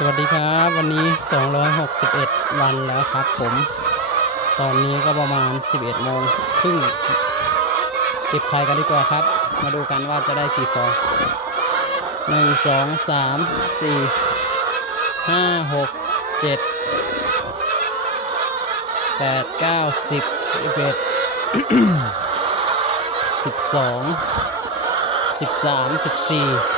สวัสดีครับ วันนี้ 261 วันแล้วครับผม ตอนนี้ก็ประมาณ 11โมงครึ่งเก็บไข่กันดีกว่าครับ มาดูกันว่าจะได้กี่ฟอง 1 2 3 4 5 6 7 8 9 10 11 12 13 14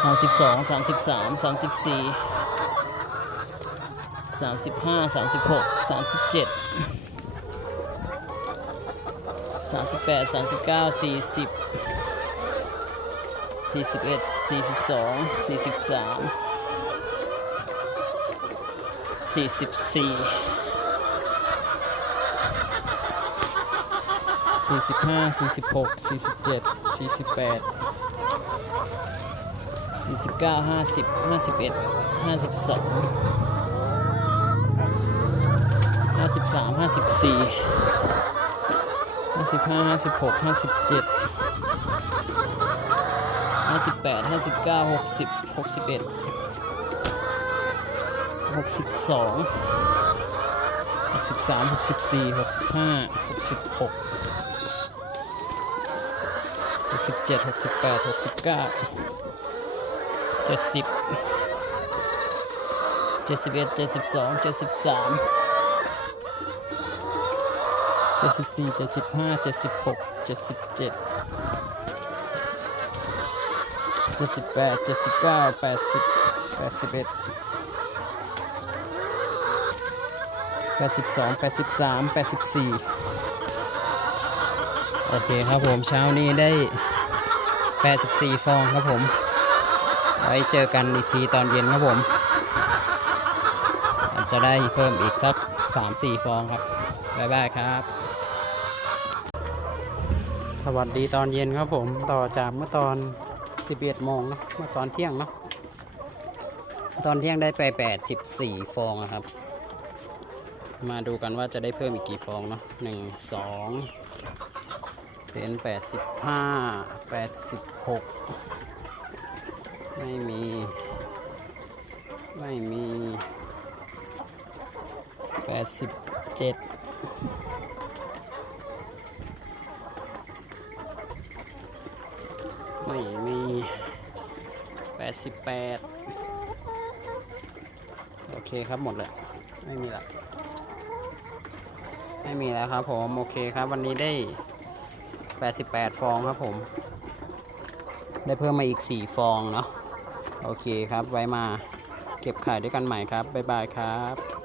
สามสิบสองสามสิบสามสามสิบสี่สามสิบห้าสามสิบหกสามสิบเจ็ดสามสิบแปดสามสิบเก้าสี่สิบสี่สิบเอ็ดสี่สิบสองสี่สิบสามสี่สิบสี่สี่สิบห้าสี่สิบหกสี่สิบเจ็ดสี่สิบแปด สี่สิบเก้าห้าสิบห้าสิบเอ็ดห้าสิบสองห้าสิบสามห้าสิบสี่ห้าสิบห้าห้าสิบหกห้าสิบเจ็ดห้าสิบแปดห้าสิบเก้าหกสิบหกสิบเอ็ดหกสิบสองหกสิบสามหกสิบสี่หกสิบห้าหกสิบหกหกสิบเจ็ดหกสิบแปดหกสิบเก้า จ็ดสิบเจ็ดสิบเอ็ดเจ็ดสิบสองเจ็ดสิบสามเจ็ดสิบสี่เจ็ดสิบห้าเจ็ดสิบหกเจ็ดสิบเจ็ดเจ็ดสิบแปดเจ็ดสิบเก้าแปดสิบแปดสิบเอ็ดแปดสิบสองแปดสิบสามแปดสิบสี่โอเคครับผมเช้านี้ได้แปดสิบสี่ฟองครับผม ไว้เจอกันอีกทีตอนเย็นครับผมอาจจะได้เพิ่มอีกสัก 3-4 ฟองครับ บ๊ายบายครับ สวัสดีตอนเย็นครับผม ต่อจากเมื่อตอน 11โมงเนะเมื่อตอนเที่ยงเนาะ ตอนเที่ยงได้ไป 84 ฟองครับ มาดูกันว่าจะได้เพิ่มอีกกี่ฟองเนาะหนึ่งสองเป็น 85 86 ไม่มี ไม่มีแปดสิบเจ็ดไม่มีแปดสิบแปดโอเคครับหมดเลยไม่มีละไม่มีแล้วครับผมโอเคครับวันนี้ได้88ฟองครับผม ได้เพิ่มมาอีก4ฟองเนาะ โอเคครับ ไว้มาเก็บไข่ด้วยกันใหม่ครับ บ๊ายบายครับ